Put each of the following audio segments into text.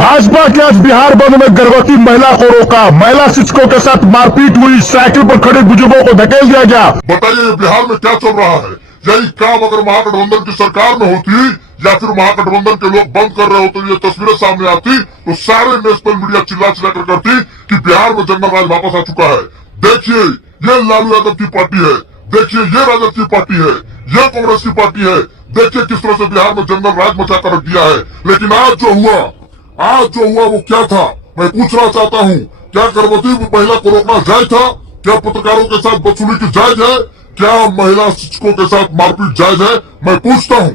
भाजपा के आज बिहार बंद में गर्भवती महिला को रोका, महिला शिक्षकों के साथ मारपीट हुई, साइकिल पर खड़े बुजुर्गों को धकेल दिया गया। बताइए बिहार में क्या चल रहा है? यही काम अगर महागठबंधन की सरकार में होती या फिर महागठबंधन के लोग बंद कर रहे होते, ये तस्वीरें सामने आती तो सारे नेशनल मीडिया चिल्ला चिल्ला कर करती कि बिहार में जंगल राज वापस आ चुका है। देखिए ये लालू यादव की पार्टी है, देखिए ये राजद की पार्टी है, ये कांग्रेस की पार्टी है। देखिए किस तरह से बिहार में जंगल राज मचा कर रख दिया है। लेकिन आज जो हुआ वो क्या था, मैं पूछना चाहता हूँ। क्या गर्भवती महिला को रोकना जायज था? क्या पत्रकारों के साथ बदसलूकी जायज है? क्या महिला शिक्षकों के साथ मारपीट जायज है? मैं पूछता हूँ।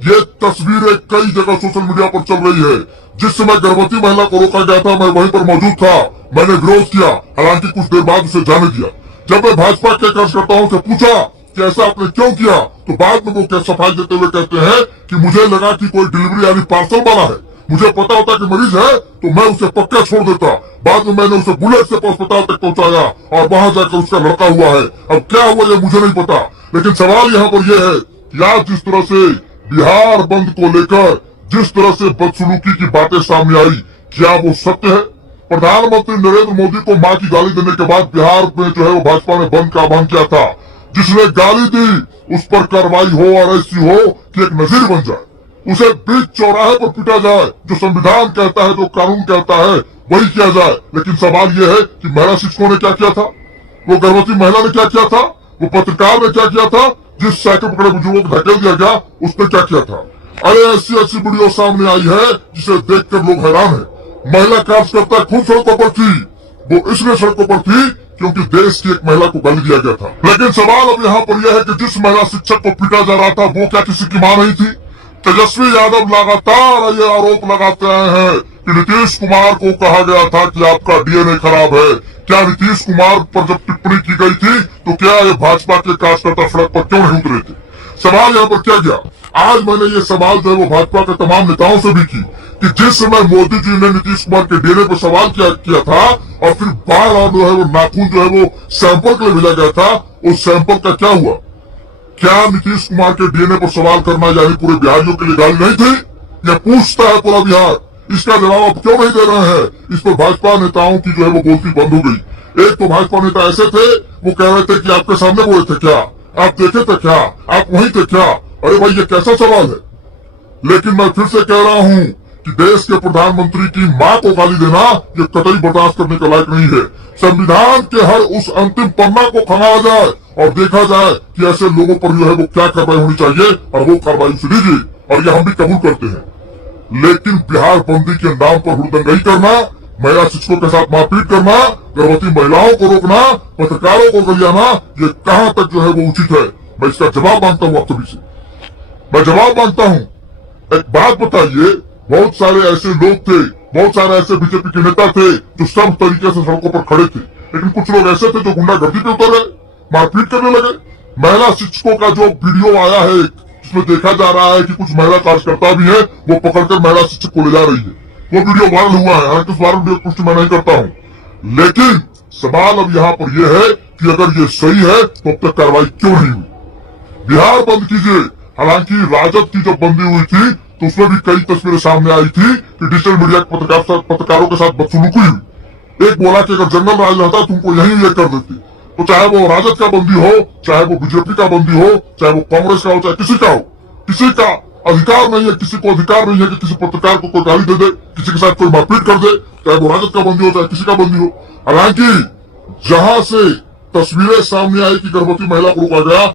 ये तस्वीरें कई जगह सोशल मीडिया पर चल रही है। जिस समय गर्भवती महिला को रोका गया था मैं वहीं पर मौजूद था, मैंने विरोध किया, हालांकि कुछ देर बाद उसे जाने दिया। जब मैं भाजपा के कार्यकर्ताओं से पूछा कि ऐसा आपने क्यों किया, तो बाद में वो क्या सफाई देते हुए कहते हैं कि मुझे लगा कि कोई डिलीवरी यानी पार्सल वाला है, मुझे पता होता कि मरीज है तो मैं उसे पक्का छोड़ देता। बाद में मैंने उसे बुलेट से अस्पताल तक पहुंचाया और वहां जाकर उसका लड़का हुआ है। अब क्या हुआ ये मुझे नहीं पता, लेकिन सवाल यहाँ पर यह है कि आज जिस तरह से बिहार बंद को लेकर जिस तरह से बदसलूकी की बातें सामने आई, क्या वो सत्य है? प्रधानमंत्री नरेंद्र मोदी को मां की गाली देने के बाद बिहार में जो है वो भाजपा ने बंद का आह्वान किया था। जिसने गाली दी उस पर कार्रवाई हो और ऐसी हो कि एक नजीर बन जाए, उसे बीच चौराहे पर पीटा जाए। जो संविधान कहता है, जो कानून कहता है वही किया जाए। लेकिन सवाल यह है कि महिला शिक्षकों ने क्या किया था, वो गर्भवती महिला ने क्या किया था, वो पत्रकार ने क्या किया था, जिस साइकिल पकड़े बुजुर्गों को धकेल दिया गया उसने क्या किया था। अरे ऐसी वीडियो सामने आई है जिसे देखकर लोग हैरान है। महिला कार्यकर्ता खुद सड़कों पर थी, वो इसलिए सड़कों पर थी क्योंकि देश की एक महिला को गाली दिया गया था। लेकिन सवाल अब यहाँ पर यह है कि जिस महिला शिक्षक को पीटा जा रहा था वो क्या किसी की मां नहीं थी? तेजस्वी यादव लगातार ये आरोप लगाते आए हैं कि नीतीश कुमार को कहा गया था कि आपका डीएनए खराब है। क्या नीतीश कुमार पर जब टिप्पणी की गई थी तो क्या ये भाजपा के कार्यकर्ता सड़क पर क्यों नहीं उतरे थे? सवाल यहाँ पर क्या गया? आज मैंने ये सवाल जो है वो भाजपा के तमाम नेताओं से भी की कि जिस समय मोदी जी ने नीतीश कुमार के डीएनए पर सवाल किया था और फिर बार जो है वो नाखून जो है वो सैंपल के लिए भेजा गया था, उस सैंपल का क्या हुआ? क्या नीतीश कुमार के डीएनए पर सवाल करना यानी पूरे बिहारियों के लिए गाली नहीं थी? यह पूछता है पूरा बिहार। इसका जवाब आप क्यों नहीं दे रहे हैं? इस पर भाजपा नेताओं की जो है वो बोलती बंद हो गई। एक तो भाजपा नेता ऐसे थे, वो कह रहे थे कि आपके सामने बोले थे क्या, आप देखे थे क्या, आप वहीं थे क्या? अरे भाई ये कैसा सवाल है? लेकिन मैं फिर से कह रहा हूँ कि देश के प्रधानमंत्री की मां को गाली देना ये कतई बर्दाश्त करने के लायक नहीं है। संविधान के हर उस अंतिम पन्ना को खंगाला जाए और देखा जाए कि ऐसे लोगों पर जो है वो क्या कार्रवाई होनी चाहिए और वो कार्रवाई उसे दीजिए, और ये हम भी कबूल करते हैं। लेकिन बिहार बंदी के नाम पर हुड़दंगई करना, महिला शिक्षकों के साथ मारपीट करना, गर्भवती महिलाओं को रोकना, पत्रकारों को गलियाना, ये कहाँ तक जो है वो उचित है? मैं इसका जवाब मांगता हूँ आप सभी से। मैं जवाब मांगता हूँ। एक बात बताइए, बहुत सारे ऐसे लोग थे, बहुत सारे ऐसे बीजेपी के नेता थे जो सब तरीके से सड़कों पर खड़े थे, लेकिन कुछ लोग ऐसे थे जो गुंडागर्दी पे उतर गए, मारपीट करने लगे। महिला शिक्षकों का जो वीडियो आया है जिसमें देखा जा रहा है कि कुछ महिला कार्यकर्ता भी है वो पकड़कर महिला शिक्षक को ले जा रही है, वो वीडियो वायरल हुआ है। हालांकि उस बारे में पुष्टि मैं नहीं करता हूँ, लेकिन सवाल अब यहाँ पर यह है कि अगर ये सही है तो अब तक कार्रवाई क्यों नहीं हुई? बिहार बंद कीजिए। हालांकि राजद की जब बंदी हुई थी तो उसमें भी कई तस्वीरें सामने आई थी कि डिजिटल मीडिया के पत्रकारों के साथ बदसलूकी हुई। एक बोला कि अगर जंगल राज रहता तुमको यही ये कर देते। तो चाहे वो राजद का बंदी हो, चाहे वो बीजेपी का बंदी हो, चाहे वो कांग्रेस का हो, चाहे किसी का हो, किसी का अधिकार नहीं है, किसी को अधिकार नहीं है कि किसी पत्रकार को कोई गाली दे दे, किसी के साथ कोई मारपीट कर दे, चाहे वो राजद का बंदी हो चाहे किसी का बंदी हो। हालांकि जहां से तस्वीरें सामने आई कि गर्भवती महिला को रोका गया